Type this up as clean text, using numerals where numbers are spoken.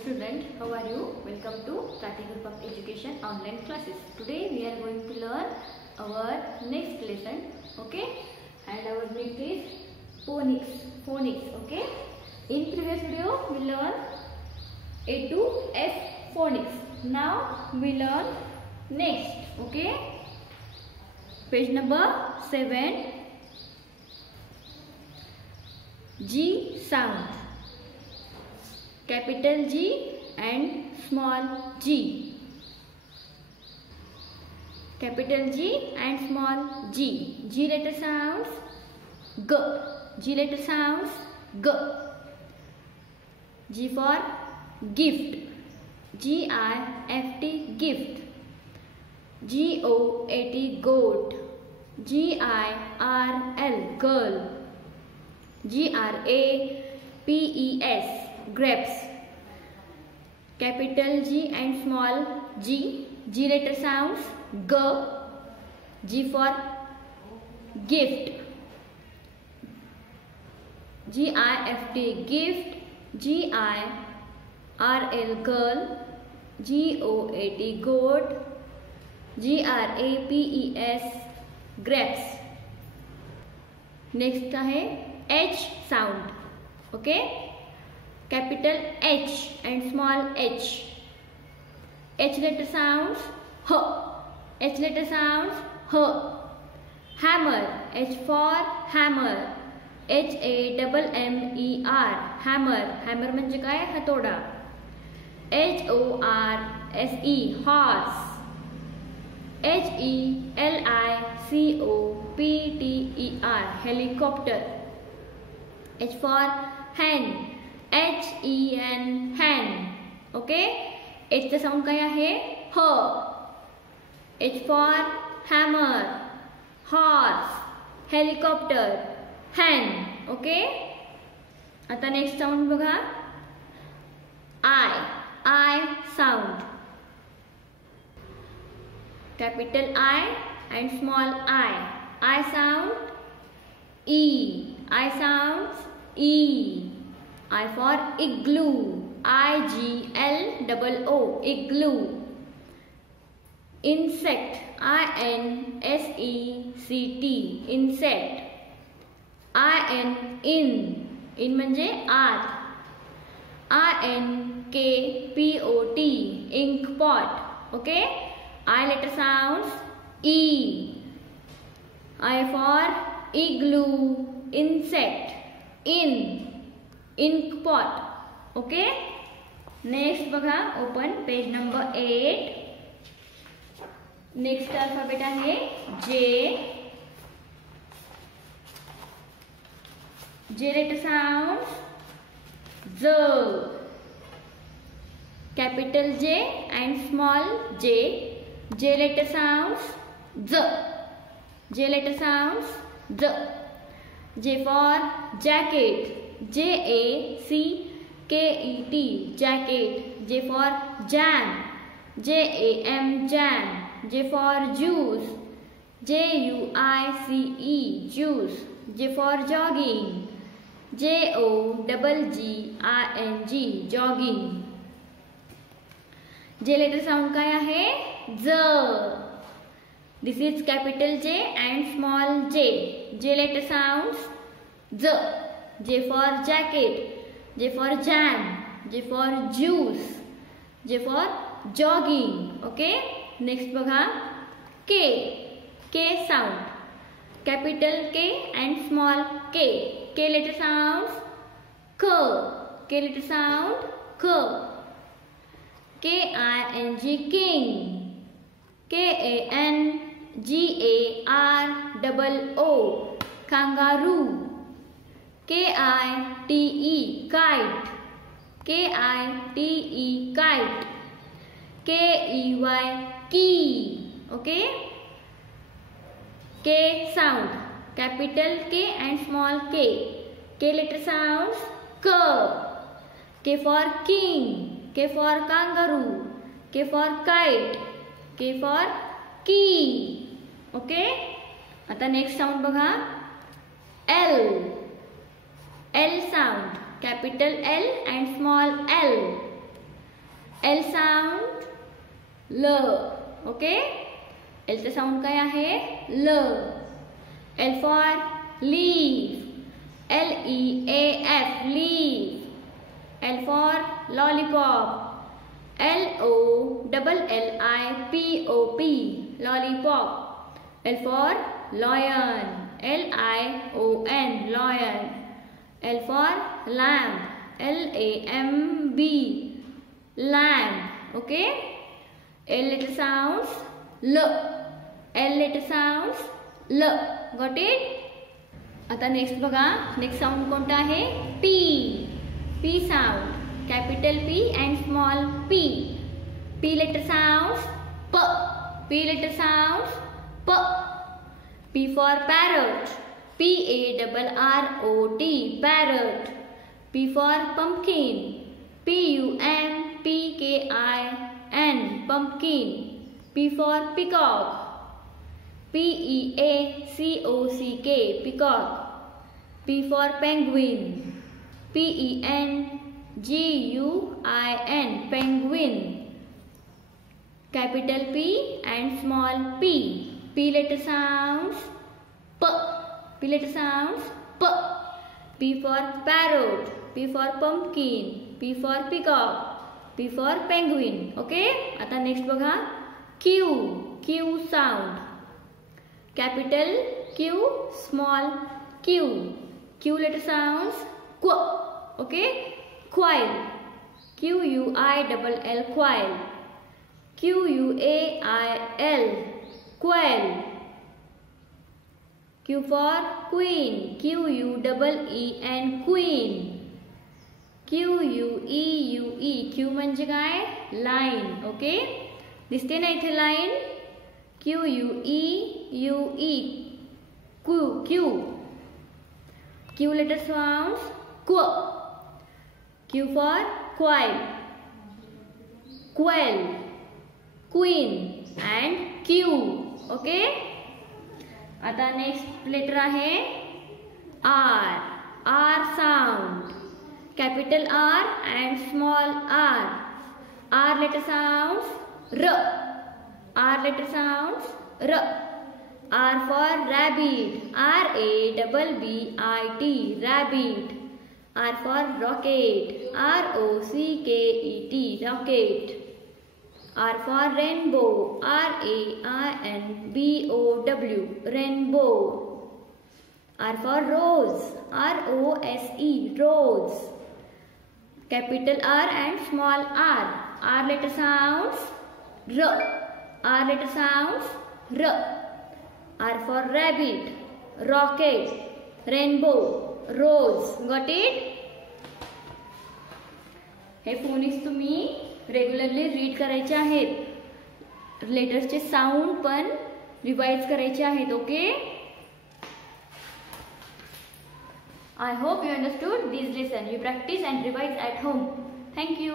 student, how are you? Welcome to Prati Group of Education online classes. Today we are going to learn our next lesson, okay? And our next is phonics, okay? In previous video we learned A to F phonics. Now we learn next, okay? Page number 7. G sound. Capital G and small g. Capital G and small g. G letter sounds G. G letter sounds G. G for gift. G-I-F-T, gift. G-O-A-T, goat. G-I-R-L, girl. G-R-A-P-E-S, grapes. Capital G and small g. G letter sounds G. G for gift. G-I-F-T, gift. G-I-R-L, girl. G-O-A-T, goat. G-R-A-P-E-S, grapes. Next है H sound, okay? Capital H and small h. H letter sounds H. H letter sounds H. Hammer. H for hammer. H-A-M-M-E-R, hammer. Hammer म्हणजे काय? हतोडा. H-O-R-S-E, horse. H-E-L-I-C-O-P-T-E-R, helicopter. H for hen. H-E-N, hen. Okay? H चा sound काय आहे? ह. H for hammer, horse, helicopter, hen. Okay? आता next sound बघा. I sound. Capital I and small I. I sound E. I sounds E. I for igloo. I-G-L-O-O, igloo. Insect. I-N-S-E-C-T, insect. in म्हणजे आत. I-N-K-P-O-T, ink pot. Okay? I letter sounds E. I for igloo, insect, ink pot. Okay? Next बघा, open page number 8. Next alphabet आहे J. J letter sounds Z. Capital J and small j. J letter sounds Z. J letter sounds Z. J for jacket. J-A-C-K-E-T, jacket. J for jam. J-A-M, jam. J for juice. J-U-I-C-E, juice. J for jogging. J-O-G-G-I-N-G, jogging. J letter sound काय आहे? Z. This is capital J and small j. J letter sounds Z. J for jacket. J for jam. J for juice. J for jogging. Okay? Next बघा. K. K sound. Capital K and small k. K letter sounds K. K letter sound K. K-I-N-G, king. K-A-N-G-A-R-O-O, kangaroo. K-I-T-E, kite. K-I-T-E, kite. K-E-Y, key. Okay? K sound. Capital K and small k. K letter sounds K. K for king. K for kangaroo. K for kite. K for key. Okay? आता next sound बघा. L. L sound. Capital L and small l. L sound ल. Okay, L चा sound काय आहे? ल. L for leaf, LEAF, leaf. L for lollipop, LOLLIPOP, lollipop. L for lion, LION, lion. L for lamb, LAMB, lamb. Okay, L letter sounds L, L letter sounds L. Got it? आता next बघा, next sound कोणता आहे? P, P sound, capital P and small p. P letter sounds P, P letter sounds P. P for parrot, PARROT, parrot. P for pumpkin, PUMPKIN, pumpkin. P for peacock, PEACOCK, peacock. P for penguin, PENGUIN, penguin. Capital P and small p. P letter sounds P, P letter sounds P. P for parrot, P for pumpkin, P for peacock, P for penguin. Okay, आता next बघा, Q, Q sound, capital Q, small q. Q letter sounds Q. Okay, quail, QUILL, quail. QUAIL, quail. Q for queen, QUEEN, queen. QUEUE, Q म्हणजे काय? Line. Okay, दिसते ना इथे line? QUEUE, Q, Q. Q letter sounds Q. Q for quail, quail, queen and Q. Okay, आता next letter आहे R, R sound, capital R and small r. R letter sounds R, R letter sounds R. R for rabbit, RABBIT, rabbit. R for rocket, ROCKET, rocket. R for rainbow, RAINBOW, rainbow. R for rose, ROSE, rose. Capital R and small r. R letter sounds R, R letter sounds R. R for rabbit, rocket, rainbow, rose. Got it? हे phonics तुम्ही regularly read करायचे आहेत. लेटर्सचे sound पण revise करायचे आहेत. Okay, I hope you understood this lesson. You practice and revise at home. Thank you.